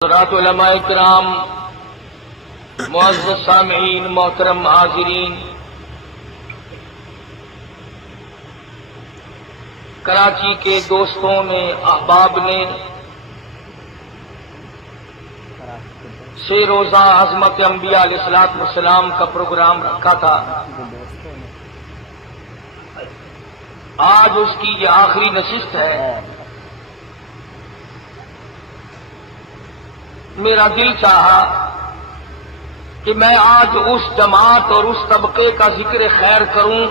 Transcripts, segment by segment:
حضرات علماء کرام، معزز سامعین، محترم حاضرین، کراچی کے دوستوں نے، احباب نے سے روزہ عظمت انبیاء علیہ الصلوۃ والسلام کا پروگرام رکھا تھا۔ آج اس کی یہ آخری نشست ہے۔ میرا دل چاہا کہ میں آج اس جماعت اور اس طبقے کا ذکر خیر کروں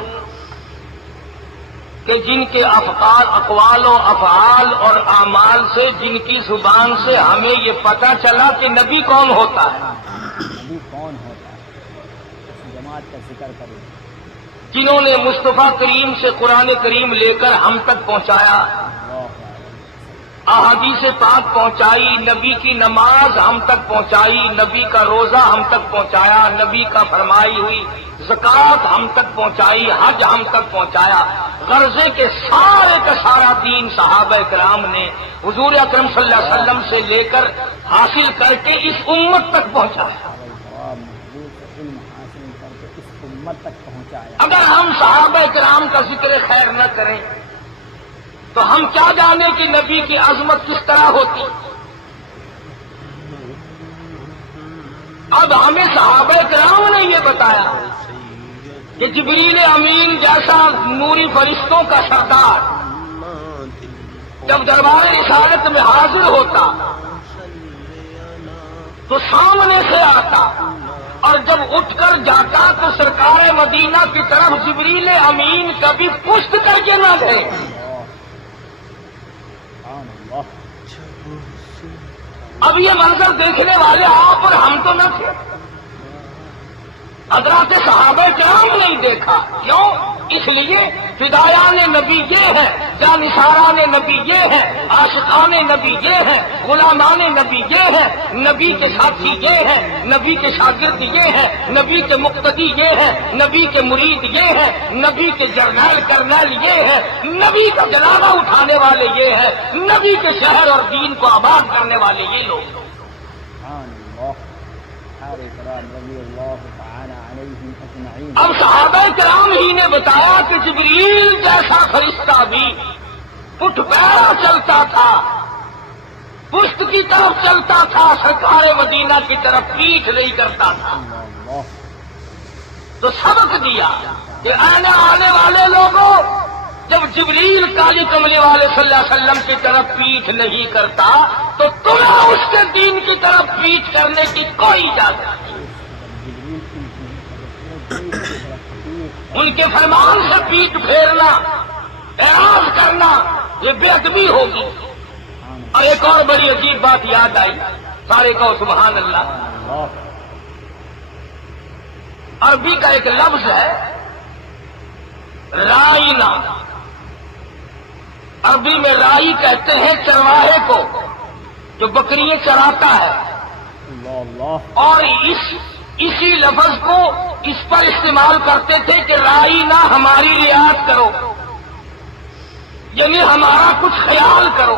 کہ جن کے اقوال و افعال اور اعمال سے، جن کی زبان سے ہمیں یہ پتہ چلا کہ نبی کون ہوتا ہے، نبی کون ہوتا ہے، اس جماعت کا ذکر کریں، جنہوں نے مصطفیٰ کریم سے قرآن کریم لے کر ہم تک پہنچایا، احادیث پاک پہنچائی، نبی کی نماز ہم تک پہنچائی، نبی کا روزہ ہم تک پہنچایا، نبی کا فرمائی ہوئی زکوٰۃ ہم تک پہنچائی، حج ہم تک پہنچایا۔ غرضے کے سارے کا سارا دین صحابہ کرام نے حضور اکرم صلی اللہ علیہ وسلم سے لے کر حاصل کر کے اس امت تک پہنچایا۔ محبوب سے علم حاصل کر کے اس امت تک پہنچایا۔ اگر ہم صحابہ کرام کا ذکر خیر نہ کریں تو ہم کیا جانیں کہ نبی کی عظمت کس طرح ہوتی۔ اب ہمیں صحابہ کرام نے یہ بتایا کہ جبریل امین جیسا نوری فرشتوں کا سردار جب دربار رسالت میں حاضر ہوتا تو سامنے سے آتا، اور جب اٹھ کر جاتا تو سرکار مدینہ کی طرف جبریل امین کبھی پشت کر کے نہ گئے۔ اب یہ منظر دیکھنے والے آپ اور ہم تو نہ تھے، حضرات صحابہ کرام نے دیکھا۔ کیوں؟ اس لیے فدایان نبی یہ ہے، جانثاران نبی یہ ہے، عاشقان نبی یہ ہے، غلامان نبی یہ ہے، نبی کے ساتھی یہ ہے، نبی کے شاگرد یہ ہے، نبی کے مقتدی یہ ہے، نبی کے مرید یہ ہے، نبی کے جرنیل کرنیل یہ ہے، نبی کا جنازہ اٹھانے والے یہ ہے، نبی کے شہر اور دین کو آباد کرنے والے یہ لوگ۔ اب صحابہ کرام ہی نے بتایا کہ جبریل جیسا فرشتہ بھی پٹھ پیرا چلتا تھا، پشت کی طرف چلتا تھا، سرکار مدینہ کی طرف پیٹھ نہیں کرتا تھا۔ تو سبق دیا کہ آنے والے لوگوں، جب جبریل کالی کملی والے صلی اللہ علیہ وسلم کی طرف پیٹھ نہیں کرتا تو تمہیں اس کے دین کی طرف پیٹھ کرنے کی کوئی اجازت نہیں۔ ان کے فرمان سے پیٹھ پھیرنا، اعراض کرنا، یہ بے ادبی ہوگی۔ اور ایک اور بڑی عجیب بات یاد آئی، سارے کہو سبحان اللہ۔ عربی کا ایک لفظ ہے رائنا، عربی میں رائی کہتے ہیں چرواہے کو جو بکریاں چراتا ہے، اور اسی لفظ کو اس پر استعمال کرتے تھے کہ رائی نہ ہماری رعایت کرو، یعنی ہمارا کچھ خیال کرو۔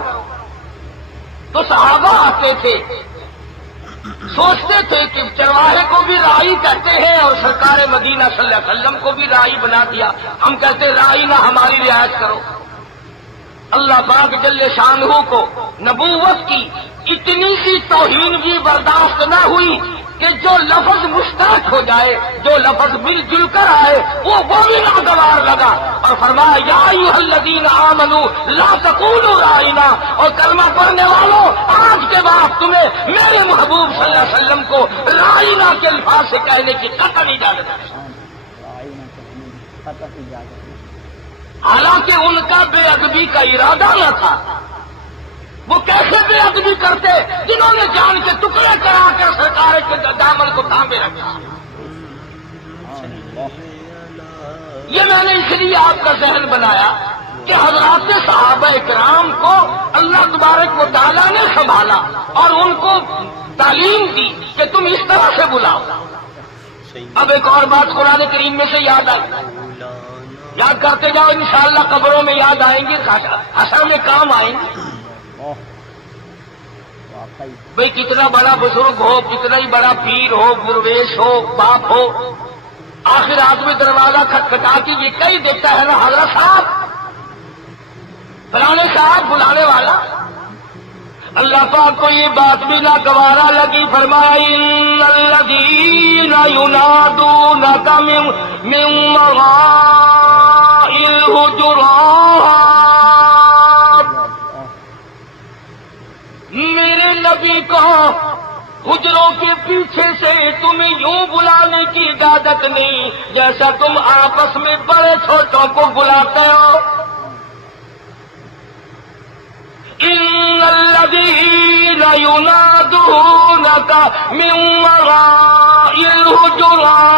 تو صحابہ آتے تھے، سوچتے تھے کہ چرواہے کو بھی رائی کہتے ہیں اور سرکار مدینہ صلی اللہ علیہ وسلم کو بھی رائی بنا دیا، ہم کہتے رائی نہ ہماری رعایت کرو۔ اللہ پاک جل شانہ کو نبوت کی اتنی سی توہین بھی برداشت نہ ہوئی کہ جو لفظ مشترک ہو جائے، جو لفظ مل جل کر آئے وہ بھی ناگوار لگا، اور فرمایا یا ایھا الذین آمنوا لا تقولوا رائنا، اور کلمہ پڑھنے والوں آج کے بعد تمہیں میرے محبوب صلی اللہ علیہ وسلم کو رائنا کے الفاظ سے کہنے کی قطعی اجازت ہے۔ حالانکہ ان کا بے ادبی کا ارادہ نہ تھا، وہ کیسے بے ادبی کرتے جنہوں نے جان کے ٹکڑے کرا کر سرکار کے دامن کو تھامے رکھا۔ یہ میں نے اس لیے آپ کا ذہن بنایا کہ حضرات صحابہ کرام کو اللہ تبارک و تعالیٰ نے سنبھالا اور ان کو تعلیم دی کہ تم اس طرح سے بلاؤ۔ اب ایک اور بات قرآن کریم میں سے یاد آئی، یاد کرتے جاؤ، انشاءاللہ قبروں میں یاد آئیں گے، حشر میں کام آئیں گے۔ واقعی بھئی کتنا بڑا بزرگ ہو، کتنا ہی بڑا پیر ہو، درویش ہو، باپ ہو، آخر آدمی دروازہ کھٹکھٹا کے یہ کہی دیتا ہے نا حضرت صاحب فلانے صاحب بلانے والا. اللہ پاک کو یہ بات بھی ناگوارا لگی، فرمایا ان الذین ینادونک من وراء الحجرات. میرے نبی کو حجروں کے پیچھے سے تمہیں یوں بلانے کی اجازت نہیں جیسا تم آپس میں بڑے چھوٹوں کو بلاتے ہو. ان الذین ینادونک من وراء الحجرات.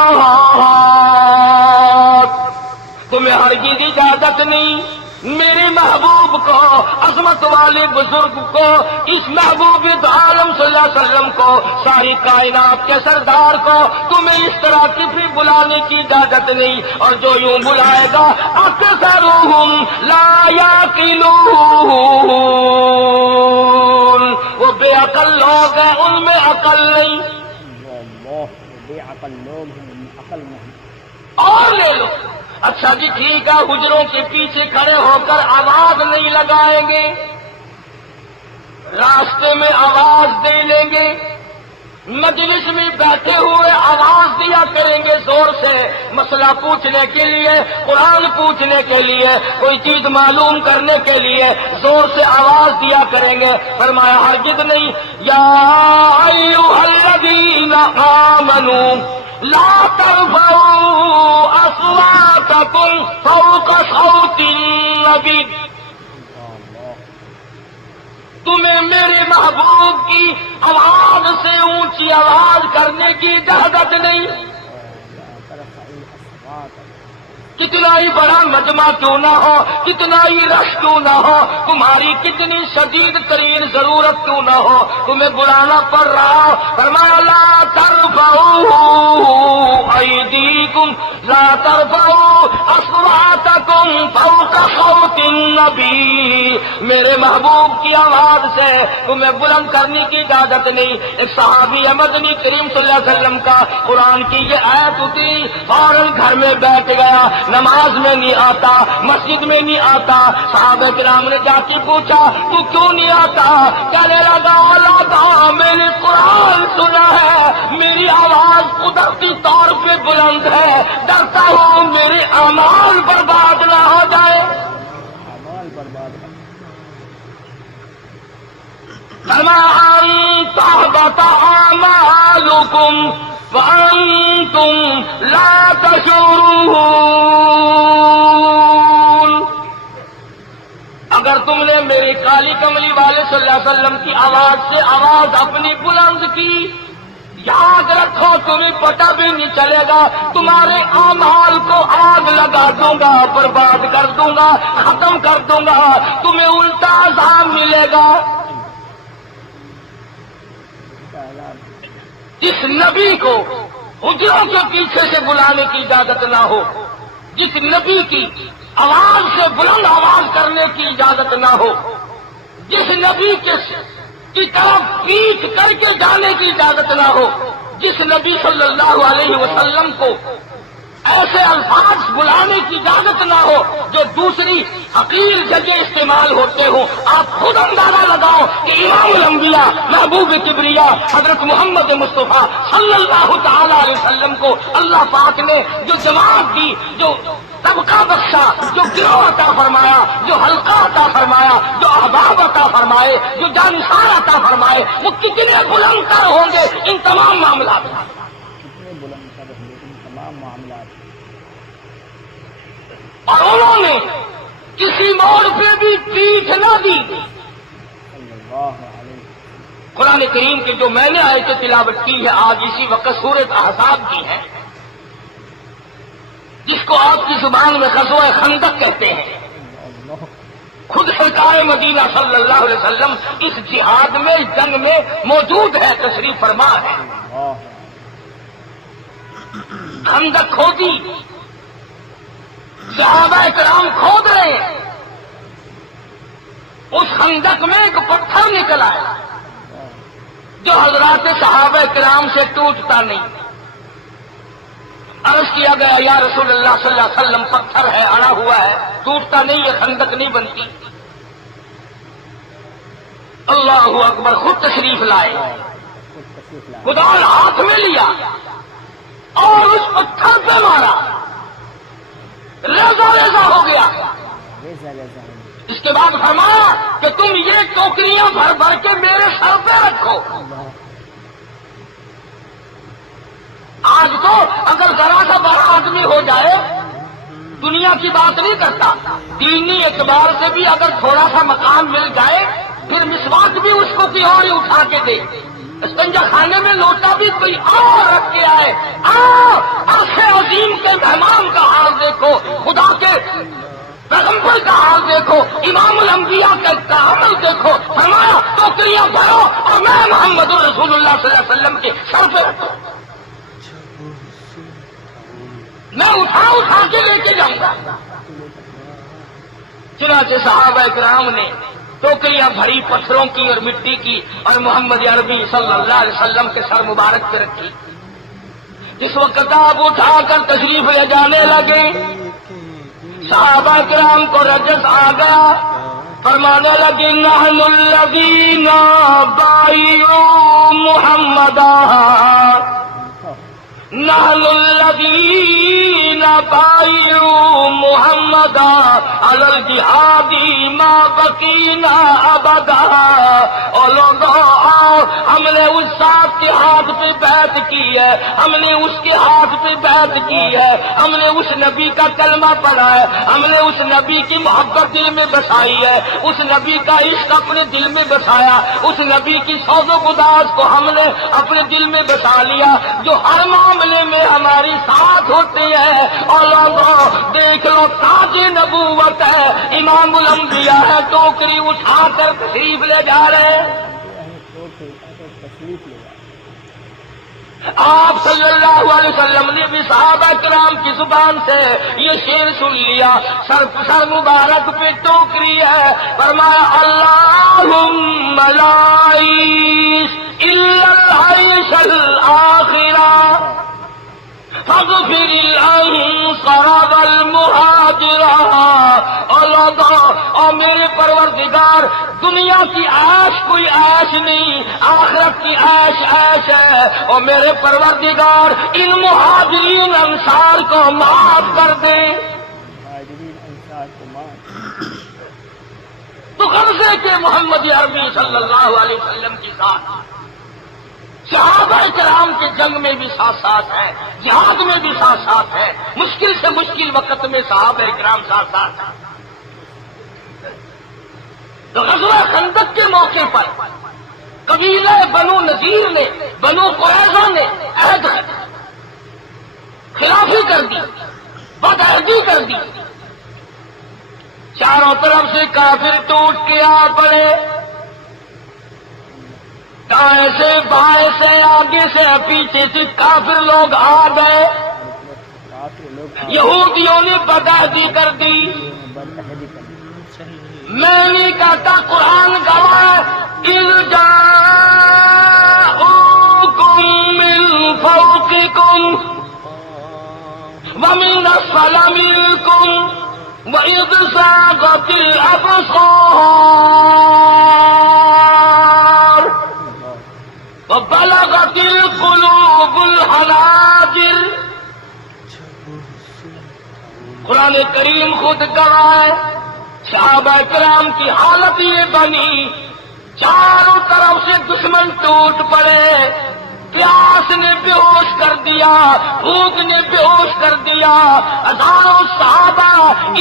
تمہیں ہرگز اجازت نہیں میرے محبوب کو، عظمت والے بزرگ کو، اس محبوب عالم صلی اللہ علیہ وسلم کو، ساری کائنات کے سردار کو تمہیں اس طرح کسی بلانے کی اجازت نہیں. اور جو یوں بلائے گا اکثرهم لا یعقلون، وہ بے عقل لوگ ہیں، ان میں عقل نہیں. بے عقل لوگ ہیں، ان میں عقل نہیں. اور لے لو. اچھا جی ٹھیک ہے، حجروں کے پیچھے کھڑے ہو کر آواز نہیں لگائیں گے، راستے میں آواز دے لیں گے، مجلس میں بیٹھے ہوئے آواز دیا کریں گے زور سے، مسئلہ پوچھنے کے لیے، قرآن پوچھنے کے لیے، کوئی چیز معلوم کرنے کے لیے زور سے آواز دیا کریں گے. فرمایا ہرگز نہیں. یا ایھا الذین آمنوا لا ترفعوا اصواتکم فوق صوت النبی. تمہیں میرے محبوب کی آواز سے اونچی آواز کرنے کی اجازت نہیں. کتنا ہی بڑا مجمع کیوں نہ ہو، کتنا ہی رش کیوں نہ ہو، تمہاری کتنی شدید ترین ضرورت کیوں نہ ہو، تمہیں بلانا پڑ رہا ہو. فرمایا لا ترفعوا ایدیکم لا ترفعوا اصواتکم فوق صوت النبی. میرے محبوب کی آواز سے تمہیں بلند کرنے کی اجازت نہیں. ایک صحابی مدنی کریم صلی اللہ علیہ وسلم کا قرآن کی یہ آیت اتری، فوراً گھر میں بیٹھ گیا، نماز میں نہیں آتا، مسجد میں نہیں آتا. صحابہ کرام نے جا کے پوچھا تو کیوں نہیں آتا؟ کہنے لگا اللہ میں نے قرآن سنا ہے، میری آواز قدرتی طور پہ بلند ہے، ڈرتا ہوں میرے اعمال برباد نہ ہو جائے. اعمال برباد ہے. ان تحبط اعمالکم وانتم لا تشعرون. اگر تم نے میری کالی کملی والے صلی اللہ علیہ وسلم کی آواز سے آواز اپنی بلند کی، یاد رکھو تمہیں پتہ بھی نہیں چلے گا، تمہارے اعمال کو آگ لگا دوں گا، برباد کر دوں گا، ختم کر دوں گا، تمہیں الٹا عذاب ملے گا. جس نبی کو حجروں کے پیچھے سے بلانے کی اجازت نہ ہو، جس نبی کی آواز سے بلند آواز کرنے کی اجازت نہ ہو، جس نبی کی طرف پیچھ کر کے جانے کی اجازت نہ ہو، جس نبی صلی اللہ علیہ وسلم کو ایسے الفاظ بلانے کی اجازت نہ ہو جو دوسری حقیر جگہ استعمال ہوتے ہوں. آپ خود اندازہ لگاؤ کہ امام الانبیاء محبوب کبریا حضرت محمد مصطفیٰ صلی اللہ تعالی علیہ وسلم کو اللہ پاک نے جو جماعت دی، جو طبقہ بخشا، جو گروہ عطا فرمایا، جو حلقہ عطا فرمایا، جو احباب عطا فرمائے، جو جانثار عطا فرمائے، وہ کتنے بلند تر ہوں گے ان تمام معاملات کا. کتنے بلند کر رہے ہیں ان تمام معاملات. اور انہوں نے کسی موڑ پہ بھی پیٹھ نہ دی. صلی اللہ علیہ وسلم. قرآن کریم کی جو میں نے آیت تلاوت کی ہے آج اسی وقت سورۃ احزاب کی ہے، جس کو آپ کی زبان میں غزوہ خندق کہتے ہیں. خود سرکار مدینہ صلی اللہ علیہ وسلم اس جہاد میں، اس جنگ میں موجود ہے، تشریف فرما ہے. خندق کھودی، صحابہ کرام کھود رہے ہیں، اس خندق میں ایک پتھر نکلا ہے، جو حضرات صحابہ کرام سے ٹوٹتا نہیں. عرض کیا گیا یا رسول اللہ صلی اللہ علیہ وسلم پتھر ہے اڑا ہوا ہے ٹوٹتا نہیں ہے خندق نہیں بنتی. اللہ اکبر خود تشریف لائے خود تشریف لائے. کدال ہاتھ میں لیا اور اس پتھر پہ مارا ریزہ ریزہ ہو گیا. ریزہ ریزہ ہو گیا. اس کے بعد فرمایا کہ تم یہ ٹوکریاں بھر بھر کے میرے سر پہ رکھو. اللہ آج تو اگر ذرا سا بڑا آدمی ہو جائے دنیا کی بات نہیں کرتا دینی اعتبار سے بھی اگر تھوڑا سا مکان مل جائے پھر مسواک بھی اس کو کوئی اور اٹھا کے دے. استنجا خانے میں لوٹا بھی کوئی اور رکھ کے آئے. عرش عظیم کے مہمان کا حال دیکھو خدا کے پیغمبر کا حال دیکھو امام الانبیاء کا عمل دیکھو. فرمایا ٹوکریاں بھرو اور میں محمد رسول اللہ صلی اللہ علیہ وسلم کے سر پہ رکھو. میں اٹھا کے لے کے جاؤں گا. چنانچہ صحابہ کرام نے ٹوکریاں بھری پتھروں کی اور مٹی کی اور محمد عربی صلی اللہ علیہ وسلم کے سر مبارک پہ رکھی. جس وقت آپ اٹھا کر تشریف لے جانے لگے صحابہ کرام کو رجس آ گیا. فرمانے لگے نحن الذین بایعوا محمدا نحن الذین بایعوا محمدا علی الجہاد ما بقینا ابدا. اور لوگوں ہم نے اس ساتھ کے ہاتھ پہ بیعت کی ہے ہم نے اس کے ہاتھ پہ بیعت کی ہے ہم نے اس نبی کا کلمہ پڑھا ہے ہم نے اس نبی کی محبت دل میں بسائی ہے اس نبی کا عشق اپنے دل میں بسایا اس نبی کی سوز و گداز کو ہم نے اپنے دل میں بسا لیا جو ہر معاملے میں ہماری ساتھ ہوتے ہیں. اور لوگوں دیکھ لو تاج نبوت ہے امام الانبیاء ہے ٹوکری اٹھا کر تشریف لے جا رہے ہیں. تشریف لے جائے. آپ صلی اللہ علیہ وسلم نے بھی صحابہ کرام کی زبان سے یہ شعر سن لیا. سر مبارک پہ ٹوکری ہے. فرمایا اللہم لا عیش الا العیش الآخرہ فاغفر الانصار والمہاجرہ. اور میرے پروردگار دنیا کی عیش کوئی عیش نہیں آخرت کی عیش عیش ہے. اور میرے پروردگار ان مہاجرین انصار کو معاف کر دے. مہاجرین انصار کو معاف. تو غمزے کے محمد عربی صلی اللہ علیہ وسلم کے ساتھ صحابہ کرام کے جنگ میں بھی ساتھ ساتھ ہیں جہاد میں بھی ساتھ ساتھ ہیں مشکل سے مشکل وقت میں صحابہ کرام ساتھ ساتھ ہیں. تو غزوہ خندق کے موقع پر قبیلہ بنو نذیر نے بنو قریظہ نے عہد خلافی کر دی بدعہدی کر دی. چاروں طرف سے کافر ٹوٹ کے آ پڑے دائیں سے بائیں سے آگے سے پیچھے سے کافر لوگ آ گئے. یہودیوں نے بدعہدی کر دی. میں نہیں کہتا قرآن گواہ اذ جاءوکم من فوقکم ومن اسفل منکم وَإِذْ زَاغَتِ الْأَبْصَارُ وَبَلَغَتِ الْقُلُوبُ الْحَنَاجِرَ. قرآن کریم خود گواہ ہے. صحابہ کرام کی حالت یہ بنی چاروں طرف سے دشمن ٹوٹ پڑے. پیاس نے بے ہوش کر دیا بھوک نے بے ہوش کر دیا. ہزاروں صحابہ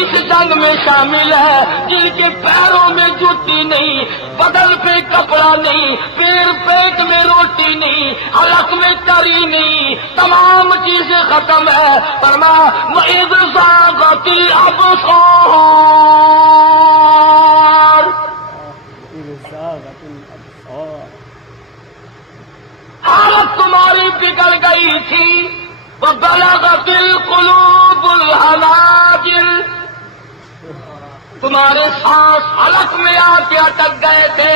اس جنگ میں شامل ہے جن کے پیروں میں جوتی نہیں بدن پہ کپڑا نہیں پیر پیٹ میں روٹی نہیں حلق میں تری نہیں تمام چیزیں ختم ہے. فرمایا وَإِذْ زَاغَتِ الْأَبْصَارُ حالت تمہاری بگڑ گئی تھی. وَبَلَغَتِ الْقُلُوبُ الْحَنَاجِرَ تمہارے سانس حلق میں آ کے اٹک گئے تھے.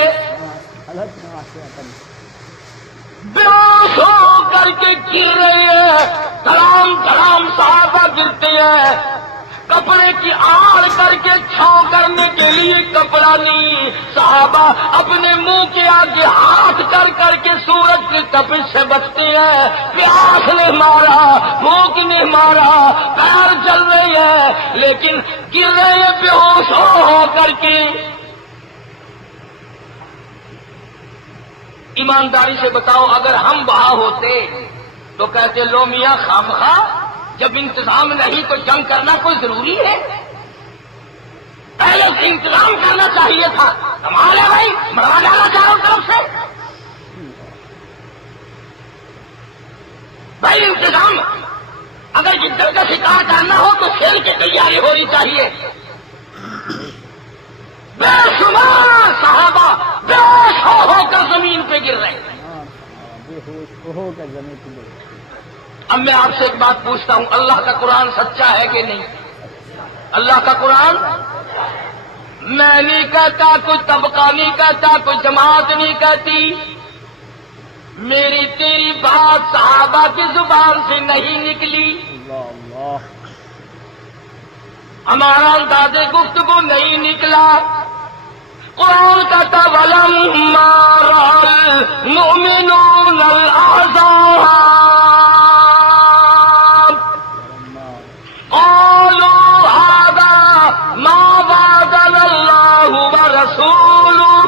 کر کے گر رہے ہیں، دھڑام دھڑام صحابہ گرتے ہیں، کپڑے کی آڑ کر کے چھاؤ کرنے کے لیے کپڑا نہیں، صحابہ اپنے منہ کے آگے ہاتھ کر کر کے سورج کی تپش سے بچتے ہیں، پیاس نے مارا، بھوک نے مارا، پیر جل رہے ہیں، لیکن گر رہے ہیں بے ہوش ہو کر کے۔ ایمانداری سے بتاؤ، اگر ہم وہاں ہوتے تو کہتے لو میاں خامخواہ، جب انتظام نہیں تو جنگ کرنا کوئی ضروری ہے؟ پہلے سے انتظام کرنا چاہیے تھا، ہمارے بھائی مرا جانا چاروں طرف سے۔ بھائی انتظام، اگر جدھر کا شکار کرنا ہو تو کھیل کی تیاری ہونی چاہیے۔ بے شمار صحابہ بے ہوش ہو کر زمین پہ گر رہے ہیں۔ بے ہوش ہو کر زمین پہ گر رہے ہیں۔ اب میں آپ سے ایک بات پوچھتا ہوں، اللہ کا قرآن سچا ہے کہ نہیں؟ اللہ کا قرآن، میں نہیں کہتا، کوئی طبقہ نہیں کہتا، کوئی جماعت نہیں کہتی، میری تیری بات صحابہ کی زبان سے نہیں نکلی، اللہ اللہ، ہمارا انداز گفتگو نہیں نکلا۔ قرآن کہتا وَلَمَّا رَأَى الْمُؤْمِنُونَ الْأَحْزَابَ قَالُوا هَذَا مَا وَعَدَنَا اللَّهُ وَرَسُولُهُ۔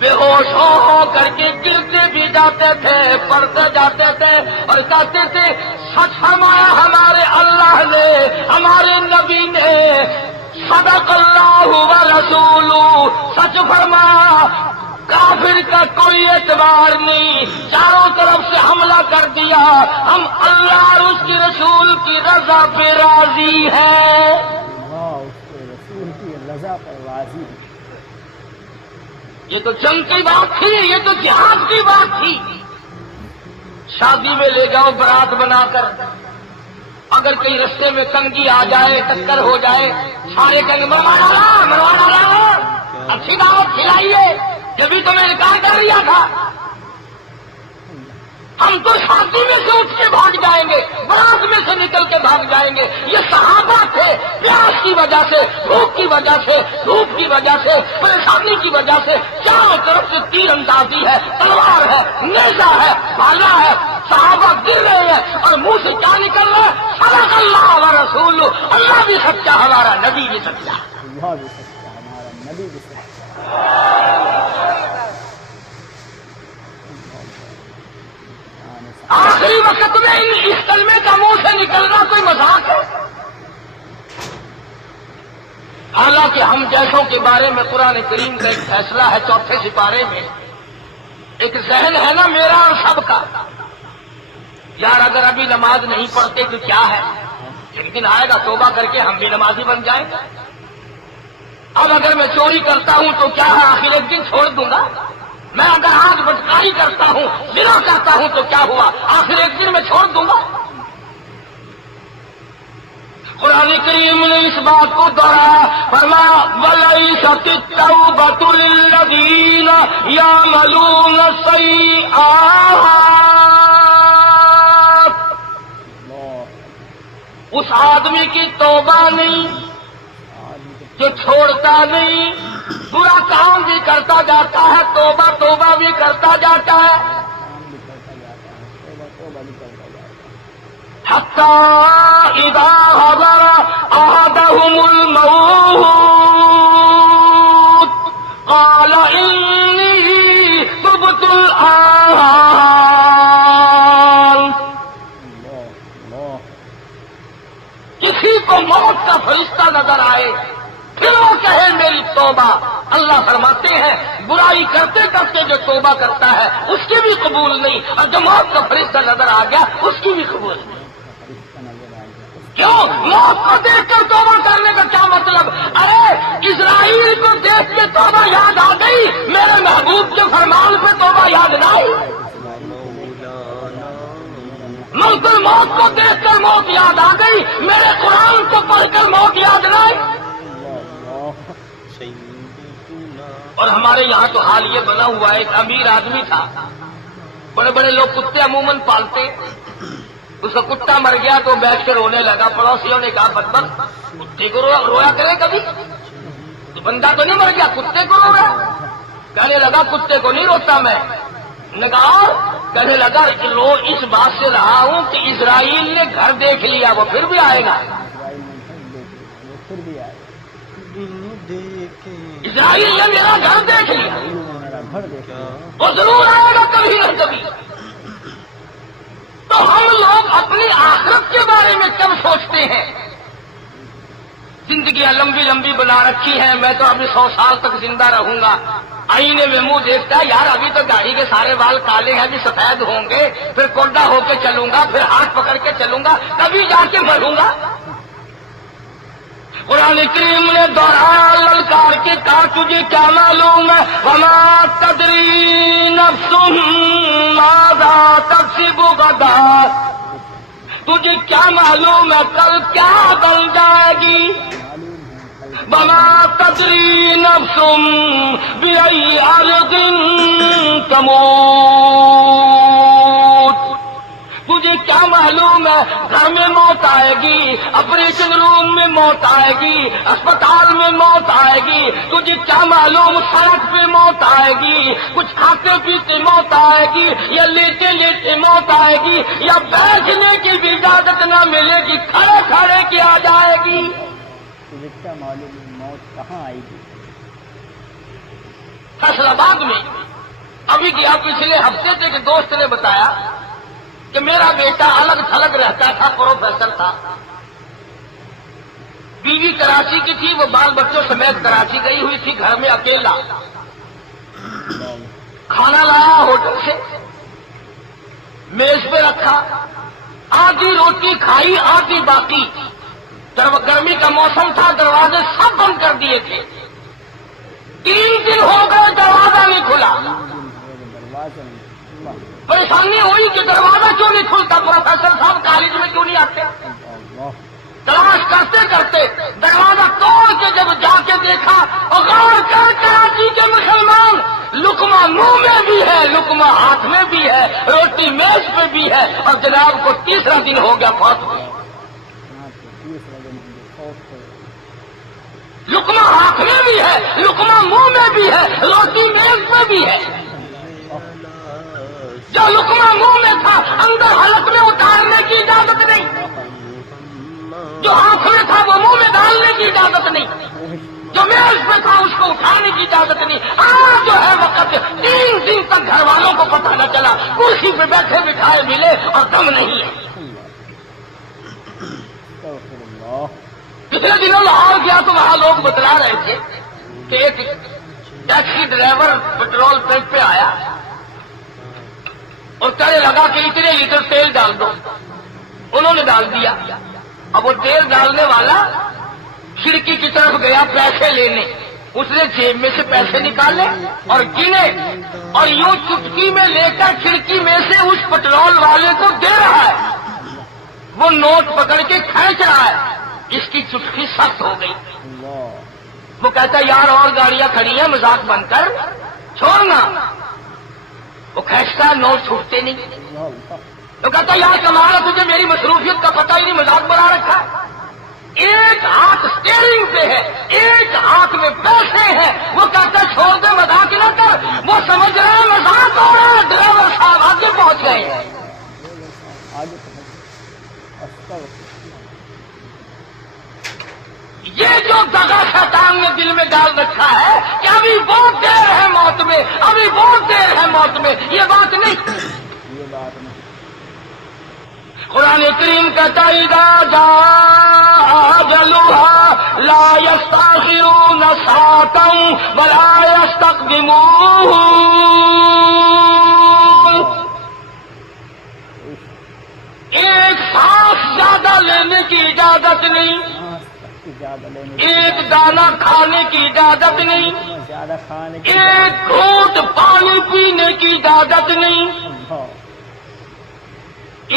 بے ہوش ہو کر کے گرتے بھی جاتے تھے، پڑھتے جاتے تھے اور کہتے تھے سچ فرمایا ہمارے اللہ نے، ہمارے نبی نے، صدق اللہ ورسولہ، سچ فرمایا، کافر کا کوئی اعتبار نہیں، چاروں طرف سے حملہ کر دیا، ہم اللہ اور اس کی رسول کی رضا پہ راضی ہیں۔ اس کے رسول کی رضا پر راضی ہے۔ یہ تو جنگ کی بات تھی، یہ تو جہاد کی بات تھی۔ شادی میں لے جاؤ برات بنا کر، اگر کہیں رستے میں کنگھی آ جائے، ٹکر ہو جائے، سارے کہیں مروا ڈالا، اچھی دعوت کھلائیے، جبھی تو میں انکار کر لیا تھا۔ ہم تو شادی میں سے اٹھ کے بھاگ جائیں گے، برات میں سے نکل کے بھاگ جائیں گے۔ یہ صحابہ تھے، پیاس کی وجہ سے، بھوک کی وجہ سے، دھوپ کی وجہ سے، پریشانی کی وجہ سے چاروں طرف سے تیر اندازی ہے، تلوار ہے، نیزہ ہے، بھالا ہے، صحابہ گر رہے ہیں اور منہ سے کیا نکل رہا ہے؟ صدق اللہ و رسول، اللہ بھی سچا، ہمارا نبی بھی سچا۔ اللہ بھی سچا، ہمارا نبی بھی سچا۔ آخری وقت میں اس کلمے کا منہ سے نکلنا کوئی مذاق ہے؟ حالانکہ ہم جیسوں کے بارے میں قرآن کریم کا ایک فیصلہ ہے 4 سپارے میں، ایک ذہن ہے نا میرا اور سب کا، یار اگر ابھی نماز نہیں پڑھتے تو کیا ہے، ایک دن آئے گا توبہ کر کے ہم بھی نمازی بن جائیں گے۔ اب اگر میں چوری کرتا ہوں تو کیا ہے، آخر ایک دن چھوڑ دوں گا۔ میں اگر آج بٹکاری کرتا ہوں، زنا کرتا ہوں تو کیا ہوا، آخر ایک دن میں چھوڑ دوں گا۔ قرآن کریم نے اس بات کو دوہرایا، فرمایا وَلَيْسَتِ التَّوْبَةُ لِلَّذِينَ يَعْمَلُونَ السَّيِّئَاتِ، اس آدمی کی توبہ نہیں جو چھوڑتا نہیں، برا کام بھی کرتا جاتا ہے، توبہ توبہ بھی کرتا جاتا ہے، کام بھی کرتا جاتا ہے، توبہ بھی کرتا جاتا ہے، حتی اذا حضر احدهم الموت قال انی تبت الآن۔ کسی کو موت کا فرشتہ نظر آئے پھر وہ کہے میری توبہ، اللہ فرماتے ہیں برائی کرتے کرتے جو توبہ کرتا ہے اس کی بھی قبول نہیں، اور جو موت کا فرشتہ نظر آ گیا اس کی بھی قبول نہیں۔ کیوں؟ موت کو دیکھ کر توبہ کرنے کا کیا مطلب؟ ارے اسرائیل کو دیکھ کے توبہ یاد آ گئی، میرے محبوب کے فرمان پہ توبہ یاد نہ آئی۔ ملک الموت کو دیکھ کر موت یاد آ گئی، میرے قرآن کو پڑھ کر موت یاد نہ آئی۔ اور ہمارے یہاں تو حال یہ بنا ہوا ہے، ایک امیر آدمی تھا، بڑے بڑے لوگ کتے عموماً پالتے، اس کا کتا مر گیا تو بیٹھ کے رونے لگا، پڑوسیوں نے کہا بدبخت کتے کو رویا کرے کبھی، تو بندہ تو نہیں مر گیا کتے کو رو رہا، کہنے لگا کتے کو نہیں روتا میں نے کہا، کہنے لگا رو اس بات سے رہا ہوں کہ اسرائیل نے گھر دیکھ لیا، وہ پھر بھی آئے گا، وہ پھر بھی آئے گا، اسرائیل نے میرا گھر دیکھ لیا، میرا گھر دیکھا وہ ضرور آئے گا کبھی نہ کبھی۔ تو ہم لوگ اپنی آخرت کے بارے میں کب سوچتے ہیں؟ زندگیاں لمبی لمبی بنا رکھی ہیں، میں تو ابھی 100 سال تک زندہ رہوں گا، آئینے میں منہ دیکھتا ہے یار ابھی تو گاڑی کے سارے بال کالے ہیں، ابھی سفید ہوں گے، پھر کوڈا ہو کے چلوں گا، پھر ہاتھ پکڑ کے چلوں گا، کبھی جا کے مروں گا۔ قرآن کریم نے دوہرایا للکار کے کہا تجھے کیا معلوم ہے، وما تدری نفس ماذا تکسب غدا، تجھے کیا معلوم ہے کل کیا بن جائے گی، وما تدری نفس بأي أرض تموت، تجھے کیا معلوم ہے گھر میں موت آئے گی، آپریشن روم میں موت آئے گی، اسپتال میں موت آئے گی، تجھے کیا معلوم سڑک پہ موت آئے گی، کچھ کھاتے پیتے موت آئے گی، یا لیٹے لیٹے موت آئے گی، یا بیٹھنے کی بھی اجازت نہ ملے گی، کھڑے کھڑے کی آ جائے گی۔ تجھے کیا معلوم ہے موت کہاں آئے گی؟ فیصل آباد میں ابھی کیا پچھلے ہفتے سے ایک دوست نے بتایا کہ میرا بیٹا الگ تھلگ رہتا تھا، پروفیسر تھا، بیوی کراچی کی تھی، وہ بال بچوں سمیت کراچی گئی ہوئی تھی، گھر میں اکیلا، کھانا لایا ہوٹل سے، میز پہ رکھا، آدھی روٹی کھائی آدھی باقی، گرمی کا موسم تھا، دروازے سب بند کر دیے تھے، 3 دن ہو گئے دروازہ نہیں کھلا، دروازہ نہیں، پریشانی ہوئی کہ دروازہ کیوں نہیں کھلتا، پروفیسر صاحب کالج میں کیوں نہیں آتے، اللہ تلاش کرتے کرتے دروازہ توڑ کے جب جا کے دیکھا، اور غور کر کراچی کے مسلمان، لقمہ منہ میں بھی ہے، لقمہ ہاتھ میں بھی ہے، روٹی میز پہ بھی ہے، اور جناب کو 3را دن ہو گیا فوت ہوئے، لقمہ ہاتھ میں بھی ہے، لقمہ منہ میں بھی ہے، روٹی میز پہ بھی ہے، جو لقمہ منہ میں تھا اندر حلق میں اتارنے کی اجازت نہیں، جو ہاتھ میں تھا وہ منہ میں ڈالنے کی اجازت نہیں، جو میز پہ تھا اس کو اٹھانے کی اجازت نہیں، آج جو ہے وقت 3 دن تک گھر والوں کو پتہ نہ چلا، کرسی پہ بیٹھے بٹھائے ملے اور دم نہیں ہے۔ پچھلے دنوں لاہور گیا تو وہاں لوگ بتلا رہے تھے کہ ایک ٹیکسی ڈرائیور پیٹرول پمپ پہ آیا اور کہنے لگا کہ اتنے لیٹر تیل ڈال دو، انہوں نے ڈال دیا، اب وہ تیل ڈالنے والا کھڑکی کی طرف گیا پیسے لینے، اس نے جیب میں سے پیسے نکالے اور گنے اور یوں چٹکی میں لے کر کھڑکی میں سے اس پیٹرول والے کو دے رہا ہے، وہ نوٹ پکڑ کے کھینچ رہا ہے، اس کی چٹکی سخت ہو گئی، وہ کہتا ہے یار اور گاڑیاں کھڑی ہیں مذاق بن کر چھوڑنا، وہ کھینچتا نوٹ چھوٹتے نہیں، وہ کہتا ہے یار کمال ہے تجھے میری مصروفیت کا پتہ ہی نہیں، مذاق بنا رکھا ہے، ایک ہاتھ اسٹیئرنگ پہ ہے، ایک ہاتھ میں پیسے ہیں، وہ کہتا ہے چھوڑ دے مذاق نہ کر، وہ سمجھ رہے ہیں مذاق ہو رہا ہے، ڈرائیور صاحب آگے پہنچ گئے ہیں، یہ جو دغا شیطان نے دل میں ڈال رکھا ہے کہ ابھی بہت دیر ہے موت میں، ابھی بہت دیر ہے موت میں، یہ بات نہیں، قرآن کریم کہتا ہے اذا جاء اجلها لا يستأخرون ساعة ولا يستقدمون، ایک سانس زیادہ لینے کی اجازت نہیں، ایک دانہ کھانے کی اجازت نہیں، ایک گھونٹ پانی پینے کی اجازت نہیں،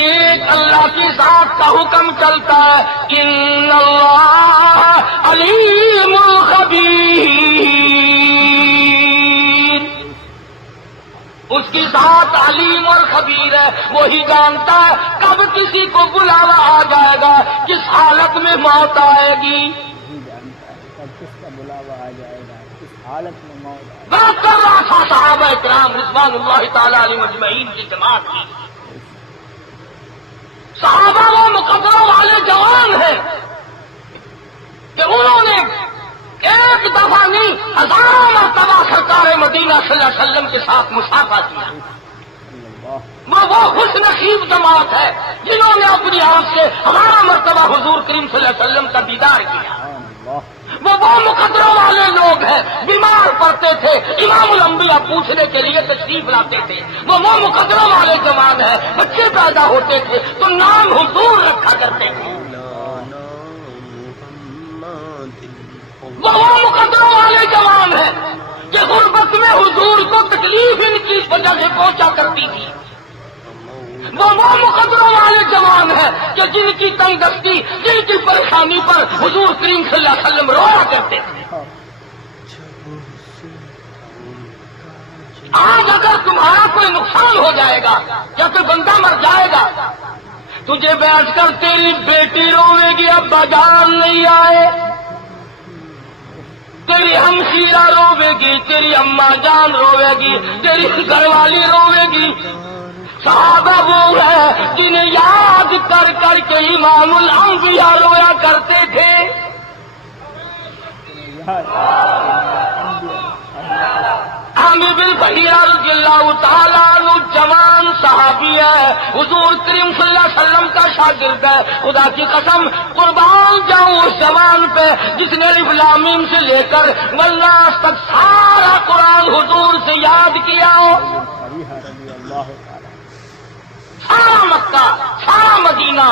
ایک اللہ کی ذات کا حکم چلتا ہے ان اللہ علیم خبیر، اس کی ذات علیم اور خبیر ہے، وہی جانتا ہے کب کسی کو بلاوا آ جائے گا، کس حالت میں موت آئے گی، وہی جانتا ہے کب کس کا بلاوا آ جائے گا، کس حالت میں موت آئے گی۔ بات کر رہا تھا صحابہ کرام رضوان اللہ تعالی علیہ مجمعین کی جماعت کی۔ صحابہ وہ مقدروں والے جوان ہیں کہ انہوں نے ایک دفعہ نہیں ہزاروں مرتبہ سرکار مدینہ صلی اللہ علیہ وسلم کے ساتھ مسافہ کیا۔ وہ خوش نصیب جماعت ہے جنہوں نے اپنی آنکھ سے ہمارا مرتبہ حضور کریم صلی اللہ علیہ وسلم کا دیدار کیا۔ وہ مقدروں والے لوگ ہیں، بیمار پڑتے تھے امام الانبیاء پوچھنے کے لیے تشریف لاتے تھے۔ وہ مقدروں والے جوان ہیں، بچے پیدا ہوتے تھے تو نام حضور رکھا کرتے تھے۔ وہ مقدروں والے جوان ہیں کہ غربت میں حضور کو تکلیف ان کی وجہ سے پہنچا کرتی تھی۔ وہ مقدروں والے جوان ہیں کہ جن کی تنگ دستی، جن کی پریشانی پر حضور کریم صلی اللہ علیہ وسلم رویا کرتے تھے۔ آج اگر تمہارا کوئی نقصان ہو جائے گا یا کوئی بندہ مر جائے گا، تجھے بیٹھ کر تیری بیٹی روے گی ابا جان نہیں آئے، تیری ہمشیرہ روے گی، تیری اماں جان روے گی، تیری گھر والی روے گی۔ صحابہ وہ ہے جنہیں یاد کر کر کے امام الانبیاء رویا کرتے تھے۔ عامر بن بحیرہ رضی اللہ تعالیٰ عنہ جوان صحابی ہے، حضور کریم صلی اللہ علیہ وسلم کا شاگرد ہے۔ خدا کی قسم قربان جاؤں اس جوان پہ جس نے الف لام میم سے لے کر والناس تک سارا قرآن حضور سے یاد کیا ہو۔ سارا مکہ، سارا مدینہ،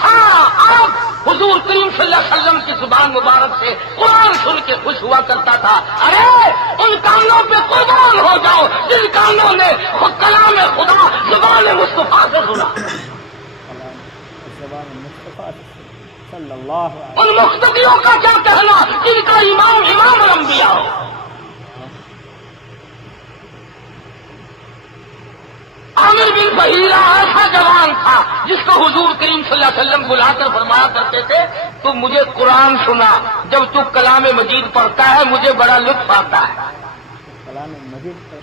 سارا عرب حضور کریم صلی اللہ علیہ وسلم کی زبان مبارک سے قرآن سن کے خوش ہوا کرتا تھا۔ ارے ان کانوں پہ قربان ہو جاؤ جن کانوں نے کلام خدا زبان مصطفیٰ سے سنا۔ ان مقتدیوں کا کیا کہنا جن کا امام الانبیاء ہو۔ عامر بن بحیرہ ایسا جوان تھا جس کو حضور کریم صلی اللہ علیہ وسلم بلا کر فرمایا کرتے تھے تو مجھے قرآن سنا، جب تو کلام مجید پڑھتا ہے مجھے بڑا لطف آتا ہے۔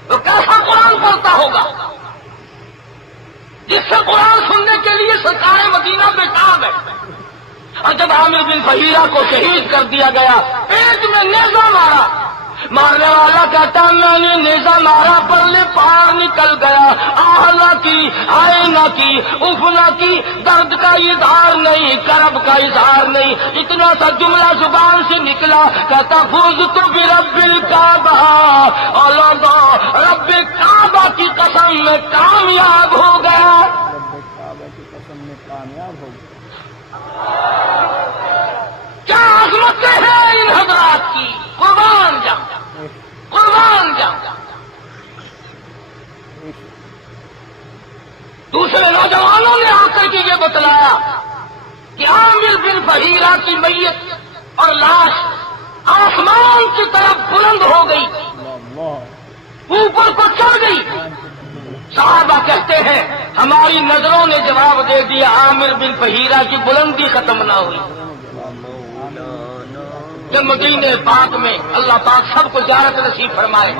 تو کیسا قرآن پڑھتا ہوگا جس سے قرآن سننے کے لیے سرکار مدینہ بیتاب ہے۔ اور جب عامر بن بحیرہ کو شہید کر دیا گیا، پیٹ میں نیزہ مارا، مارنے والا کہتا میں نے نیزہ مارا پرلے پار نکل گیا، آہ نہ کی، آئے نہ کی، اف نہ کی، درد کا اظہار نہیں، کرب کا اظہار نہیں، اتنا سا جملہ زبان سے نکلا، کہتا فزت برب الکعبہ، اللہ رب کعبہ کی قسم میں کامیاب ہو گیا۔ رب کعبہ کی قسم میں کامیاب ہو گیا۔ کیا عظمتیں ہیں ان حضرات کی، قربان جاؤں قربان جاؤں۔ دوسرے نوجوانوں نے آ کر کے یہ بتلایا کہ عامر بن بحیرہ کی میت اور لاش آسمان کی طرف بلند ہو گئی، اوپر کو چڑھ گئی۔ صحابہ کہتے ہیں ہماری نظروں نے جواب دے دیا عامر بن بحیرہ کی بلندی ختم نہ ہوئی۔ جب مدینہ پاک میں اللہ پاک سب کو زیارت نصیب فرمائے،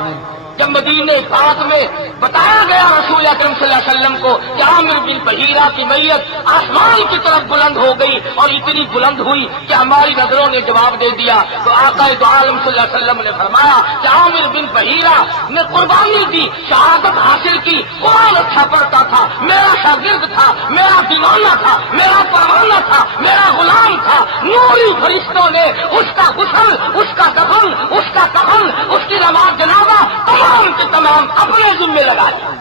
جب مدینہ پاک میں بتایا گیا رسول اکرم صلی اللہ علیہ وسلم کو کہ عامر بن بحیرہ کی میت آسمان کی طرف بلند ہو گئی اور اتنی بلند ہوئی کہ ہماری نظروں نے جواب دے دیا، تو آقا دو عالم صلی اللہ علیہ وسلم نے فرمایا کہ عامر بن بحیرہ نے قربانی دی، شہادت حاصل کی، قرآن اچھا پڑھتا تھا، میرا شاگرد تھا، میرا دیوانہ تھا، میرا پروانہ تھا، میرا غلام تھا۔ نوری فرشتوں نے اس کا غسل، اس کا دفن، اس کا کفن، اس کی نماز جنازہ تمام کے تمام اپنے ذمہ لگا دیا۔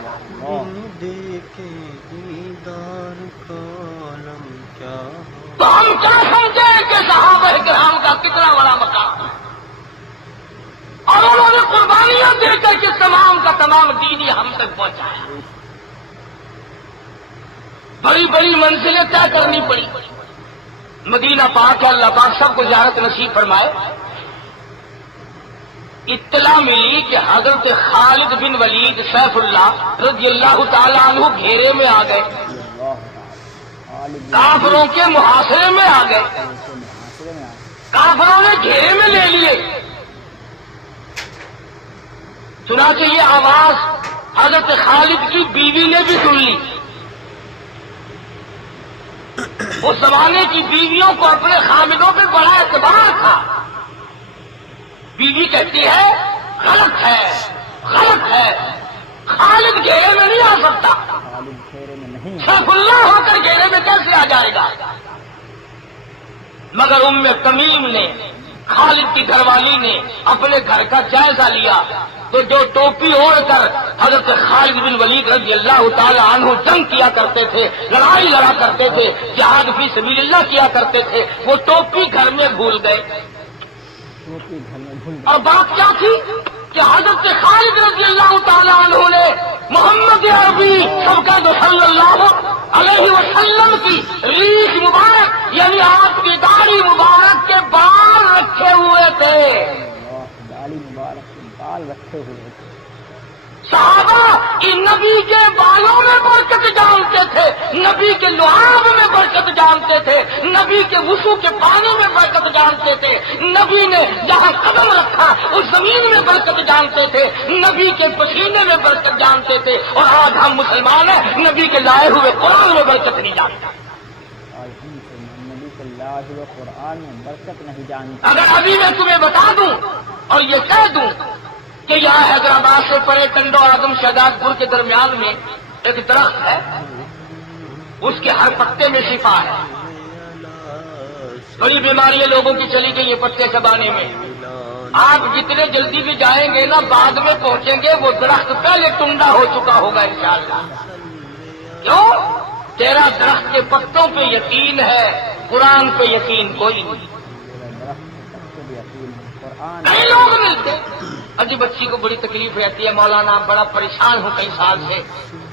تو ہم کیا سمجھیں کہ صحابہ کرام کا کتنا بڑا مقام ہے، اور انہوں نے قربانیاں دے کر کے تمام کا تمام دین ہم تک پہنچایا۔ بڑی بڑی منزلیں طے کرنی پڑی۔ مدینہ پاک اللہ پاک سب کو زیارت نصیب فرمائے۔ اطلاع ملی کہ حضرت خالد بن ولید سیف اللہ رضی اللہ تعالیٰ عنہ گھیرے میں آ گئے، کافروں کے محاصرے میں آ گئے، کافروں نے گھیرے میں لے لیے۔ چنانچہ یہ آواز حضرت خالد کی بیوی نے بھی سن لی۔ اس زمانے کی بیویوں کو اپنے خامدوں پہ بڑا اعتبار تھا۔ بیوی کہتی ہے غلط ہے، غلط ہے، خالد گھیرے میں نہیں آ سکتا، سیف اللہ ہو کر گھیرے میں کیسے آ جائے گا؟ مگر ام تمیم نے، خالد کی گھر والی نے اپنے گھر کا جائزہ لیا تو جو ٹوپی اوڑھ کر حضرت خالد بن ولید رضی اللہ تعالی عنہ جنگ کیا کرتے تھے، لڑائی لڑا کرتے تھے، جہاد فی سبیل اللہ کیا کرتے تھے، وہ ٹوپی گھر میں بھول گئے۔ اور بات کیا تھی کہ حضرت خالد رضی اللہ تعالی عنہ نے محمد عربی صلی اللہ علیہ وسلم کی ریش مبارک یعنی آپ کی داڑھی مبارک کے بال رکھے ہوئے تھے۔ داڑھی مبارک کے بال رکھے ہوئے تھے۔ صحابہ ان نبی کے بالوں میں برکت جانتے تھے، نبی کے لعاب میں برکت جانتے تھے، نبی کے وضو کے پانی میں برکت جانتے تھے، نبی نے جہاں قدم رکھا اس زمین میں برکت جانتے تھے، نبی کے پسینے میں برکت جانتے تھے۔ اور آج ہم مسلمان ہیں، نبی کے لائے ہوئے قرآن میں برکت نہیں جانتے۔ آج ہم نبی کے لائے ہوئے قرآن میں برکت نہیں جانتے۔ اگر ابھی میں تمہیں بتا دوں اور یہ کہہ دوں کہ یہاں حیدرآباد سے پرے ٹنڈو آدم شہزاد پور کے درمیان میں ایک درخت ہے، اس کے ہر پتے میں شفا ہے، بڑی بیماریاں لوگوں کی چلی گئی ہیں پتے چبانے میں۔ آپ جتنے جلدی بھی جائیں گے نا بعد میں پہنچیں گے وہ درخت پہلے ٹنڈا ہو چکا ہوگا انشاءاللہ۔ کیوں؟ تیرا درخت کے پتوں پہ یقین ہے، قرآن پہ یقین کوئی نہیں۔ کئی لوگ ملتے اجی بچی کو بڑی تکلیف رہتی ہے، مولانا بڑا پریشان ہوں کئی سال سے۔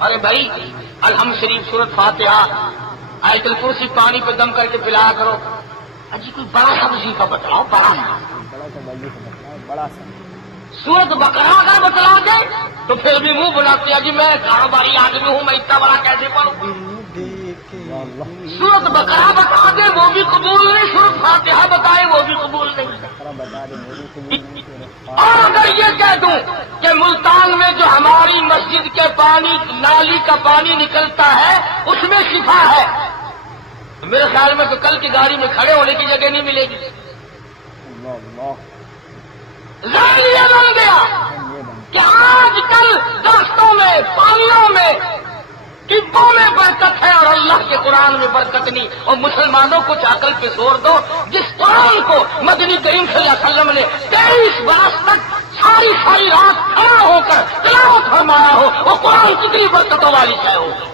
ارے بھائی الحمد شریف سورت فاتحہ آیت الکرسی پانی پہ دم کر کے پلایا کرو۔ اجی کوئی بڑا سا وظیفہ بتلاؤ، بڑا سا بڑا سا سورت بقرہ اگر بتلا دے تو پھر بھی منہ بناتے ہیں جی میں کاروباری آدمی ہوں، میں اتنا بڑا کیسے پڑھوں؟ سورت بقرہ بتا دے وہ بھی قبول نہیں، سورت فاتحہ بتائے وہ بھی قبول نہیں۔ اور اگر یہ کہہ دوں کہ ملتان میں جو ہماری مسجد کے پانی نالی کا پانی نکلتا ہے اس میں شفا ہے، میرے خیال میں تو کل کی گاڑی میں کھڑے ہونے کی جگہ نہیں ملے گی۔ ظاہر یہ بن گیا کہ آج کل درختوں میں، پانیوں میں، ٹبوں میں برکت ہے اور اللہ کے قرآن میں برکت نہیں۔ اور مسلمانوں کو عقل پہ زور دو، جس قرآن کو مدنی کریم صلی اللہ علیہ وسلم نے 23 برس تک ساری رات کھڑا ہو کر تلاوت فرمایا ہو، وہ قرآن کتنی برکتوں والی شے ہوگی،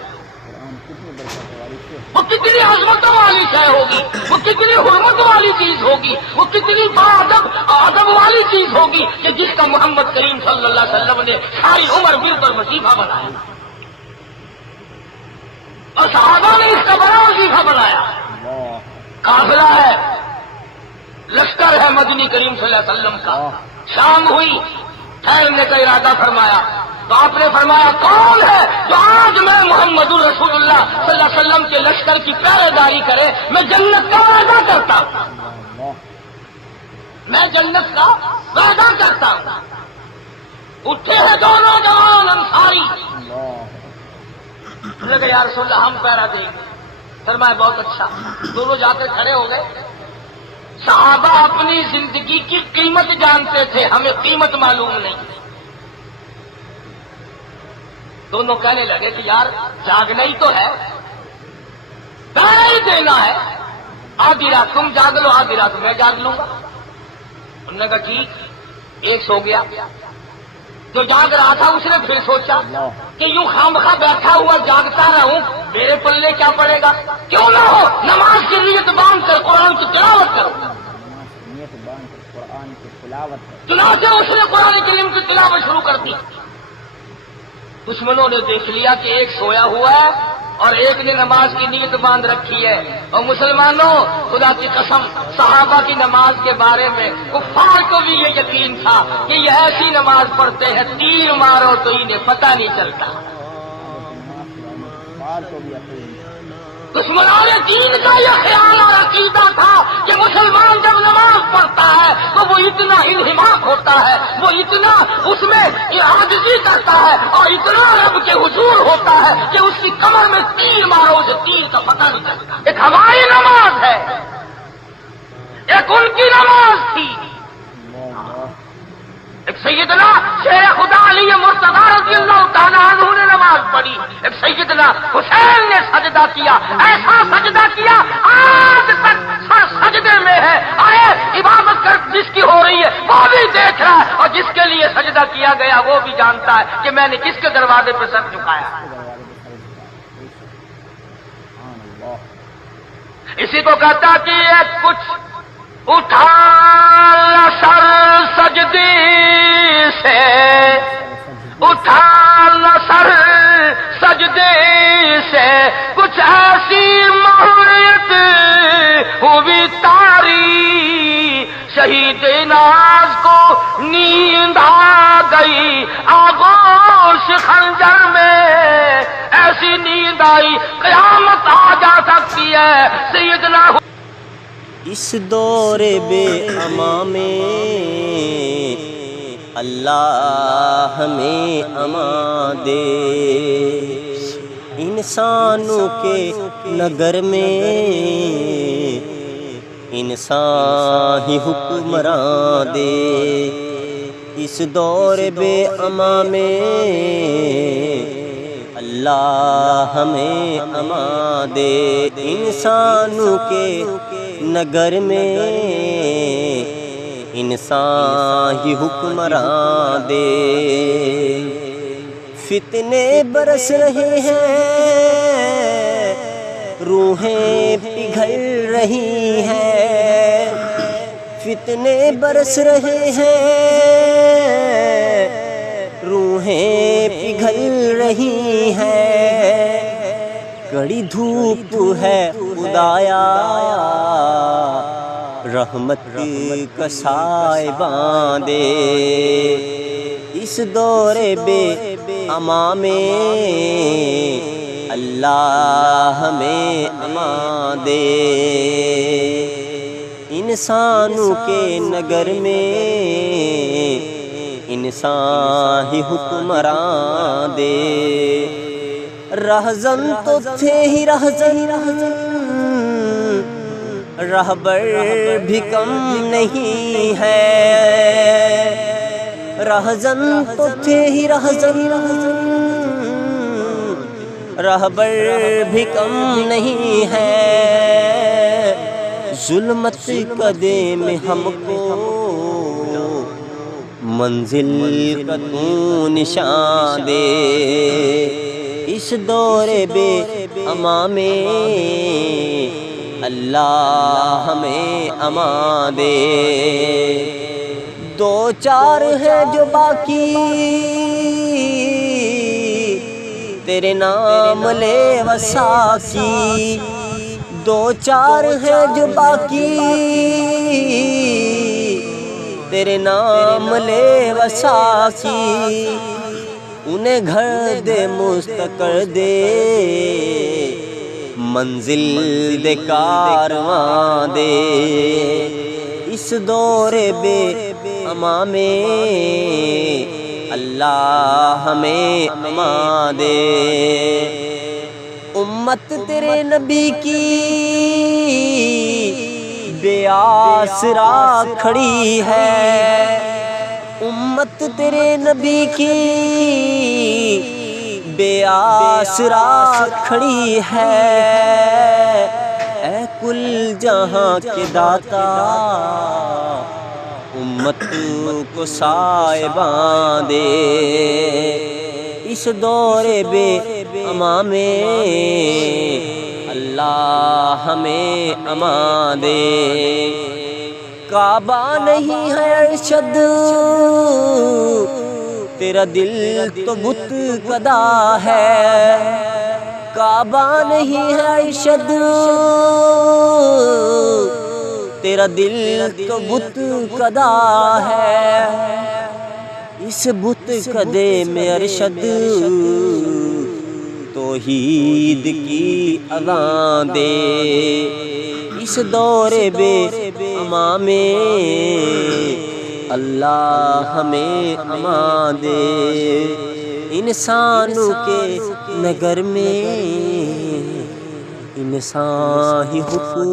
وہ کتنی عظمتوں والی شے ہوگی، وہ کتنی حرمت والی چیز ہوگی، وہ کتنی ادب والی چیز ہوگی کہ جس کا محمد کریم صلی اللہ علیہ وسلم نے ساری عمر مل کر وظیفہ بنایا اور صحابہ نے اس کا بڑا وظیفہ بنایا۔ قافلہ ہے، لشکر ہے مدنی کریم صلی اللہ علیہ وسلم کا، شام ہوئی، ٹھہرنے کا ارادہ فرمایا تو آپ نے فرمایا کون ہے جو آج میں محمد رسول اللہ صلی اللہ علیہ وسلم کے لشکر کی پہرے داری کرے؟ میں جنت کا وعدہ کرتا ہوں، میں جنت کا وعدہ کرتا ہوں۔ اٹھے ہیں دونوں جوان انصاری، کہ یا رسول اللہ ہم پہرا دیں گے۔ فرمایا بہت اچھا، دونوں جا کے کھڑے ہو گئے۔ صحابہ اپنی زندگی کی قیمت جانتے تھے، ہمیں قیمت معلوم نہیں۔ دونوں کہنے لگے کہ یار جاگنا ہی تو ہے، پہرا ہی دینا ہے، آدھی رات تم جاگ لو آدھی رات میں جاگ لوں گا۔ انہوں نے کہا ٹھیک، ایک سو گیا، جو جاگ رہا تھا اس نے پھر سوچا کہ یوں خامخواہ بیٹھا ہوا جاگتا رہوں، میرے پلے کیا پڑے گا، کیوں نہ ہو نماز کی نیت باندھ کر قرآن کی تلاوت کرو۔ چنانچہ اس نے قرآن کریم کی تلاوت شروع کر دی۔ دشمنوں نے دیکھ لیا کہ ایک سویا ہوا ہے اور ایک نے نماز کی نیت باندھ رکھی ہے۔ اور مسلمانوں، خدا کی قسم، صحابہ کی نماز کے بارے میں کفار کو بھی یہ یقین تھا کہ یہ ایسی نماز پڑھتے ہیں تیر مارو تو انہیں پتہ نہیں چلتا۔ کو بھی یقین دشمنان دین کا یہ خیال اور عقیدہ تھا کہ مسلمان جب نماز پڑھتا ہے تو وہ اتنا انہماک ہوتا ہے، وہ اتنا اس میں عاجزی کرتا ہے اور اتنا رب کے حضور ہوتا ہے کہ اس کی کمر میں تیر مارو اسے تیر کا پتہ نہیں چلتا۔ ایک ہماری نماز ہے، ایک ان کی نماز تھی۔ ایک سیدنا شیر خدا علی مرتضیٰ رضی اللہ تعالیٰ عنہ نے نماز پڑھی، ایک سیدنا حسین نے سجدہ کیا، ایسا سجدہ کیا آج تک سر سجدے میں ہے، اور عبادت کر جس کی ہو رہی ہے وہ بھی دیکھ رہا ہے، اور جس کے لیے سجدہ کیا گیا وہ بھی جانتا ہے کہ میں نے کس کے دروازے پہ سر جھکایا۔ اسی کو کہتا کہ یہ کچھ اٹھا سر سجدے سے، اٹھا سر سجدے سے، کچھ ایسی محریت ہوئی تاری، شہید ناز کو نیند آ گئی آغوش خنجر میں، ایسی نیند آئی قیامت آ جا سکتی ہے۔ سیدنا اس دور بے امان میں اللہ ہمیں امان دے، انسانوں کے نگر میں انسان ہی حکمراں دے، اس دور بے امان میں اللہ ہمیں امان دے، انسانوں کے نگر میں انسان ہی حکمراں دے، فتنے برس رہے ہیں، روحیں پگھل رہی ہیں، فتنے برس رہے ہیں، روحیں پگھل رہی ہیں، کڑی دھوپ ہے خدایا، رحمت کا سائباں دے، اس دور بے امان میں اللہ ہمیں امان دے، انسانوں کے نگر میں انسان ہی حکمراں دے، رہزن تو تھے ہی رہزن، رہبر بھی کم نہیں ہے، رہزن تو تھے ہی رہزن، رہبر بھی کم نہیں ہے، ظلمت قدے میں ہم کو منزل کا تو نشان دے، اس دور بے امان میں اللہ ہمیں امان دے، دو چار ہیں جو باقی تیرے نام لے وساکی، دو چار ہیں جو باقی تیرے نام لے وساکی، انہیں گھر دے مستقر دے، منزل دے کارواں دے، اس دور بے امان میں اللہ ہمیں امان دے، امت تیرے نبی کی بے آسرا کھڑی ہے، امت تیرے نبی کی بے آسرا کھڑی ہے، اے کل جہاں کے داتا امت کو سائباں دے، اس دور بے امان میں اللہ ہمیں امان دے، کعبہ نہیں ہے ارشد تیرا دل تو بت کدا ہے، کعبہ کعبہ نہیں ہے ارشد، تیرا دل تو بت کدا ہے، اس بت کدے میں ارشد توحید کی اذان دے، اس دور بے امان میں اللہ ہمیں امان دے، انسانوں کے نگر میں انسان ہی حکم